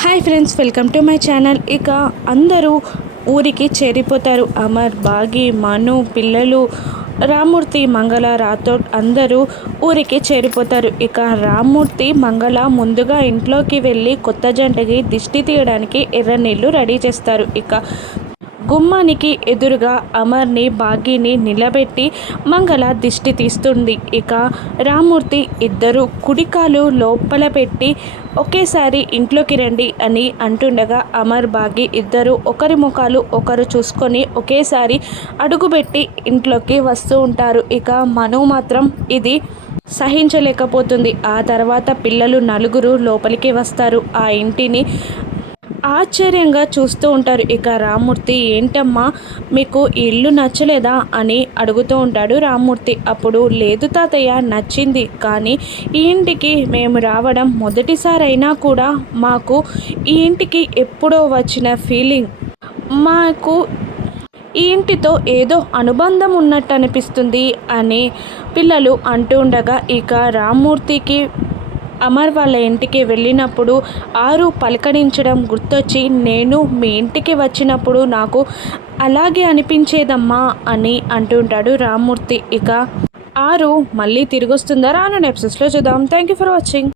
Hi friends, welcome to my channel. ఇక అందరూ ఊరికి చేరిపోతారు. అమర్, బాగి, మను, పిల్లలు, రామ్మూర్తి, మంగళ, రాథోడ్ అందరూ ఊరికి చేరిపోతారు. ఇక రామ్మూర్తి, మంగళ ముందుగా ఇంట్లోకి వెళ్ళి కొత్త జంటకి దిష్టి తీయడానికి ఎర్ర నీళ్ళు రెడీ చేస్తారు. ఇక గుమ్మానికి ఎదురుగా అమర్ని, బాగిని నిలబెట్టి మంగళ దిష్టి తీస్తుంది. ఇక రామ్మూర్తి ఇద్దరు కుడికాలు లోపల పెట్టి ఒకేసారి ఇంట్లోకి రండి అని అంటుండగా అమర్, బాగి ఇద్దరు ఒకరి ముఖాలు ఒకరు చూసుకొని ఒకేసారి అడుగుపెట్టి ఇంట్లోకి వస్తూ ఉంటారు. ఇక మను మాత్రం ఇది సహించలేకపోతుంది. ఆ తర్వాత పిల్లలు నలుగురు లోపలికి వస్తారు. ఆ ఇంటిని ఆశ్చర్యంగా చూస్తూ ఉంటారు. ఇక రామ్మూర్తి, ఏంటమ్మా మీకు ఇల్లు నచ్చలేదా అని అడుగుతూ ఉంటాడు రామ్మూర్తి. అప్పుడు, లేదు తాతయ్య, నచ్చింది, కానీ ఈ ఇంటికి మేము రావడం మొదటిసారైనా కూడా మాకు ఈ ఇంటికి ఎప్పుడో వచ్చిన ఫీలింగ్, మాకు ఈ ఇంటితో ఏదో అనుబంధం ఉన్నట్టు అనిపిస్తుంది అని పిల్లలు అంటూ ఉండగా, ఇక రామ్మూర్తికి అమర్ వాళ్ళ ఇంటికి వెళ్ళినప్పుడు ఆరు పలకరించడం గుర్తొచ్చి, నేను మీ ఇంటికి వచ్చినప్పుడు నాకు అలాగే అనిపించేదమ్మా అని అంటుంటాడు రామ్మూర్తి. ఇక ఆరు మళ్ళీ తిరిగి వస్తుందా రాను ఎపిసోడ్స్లో చూద్దాం. Thank you for watching.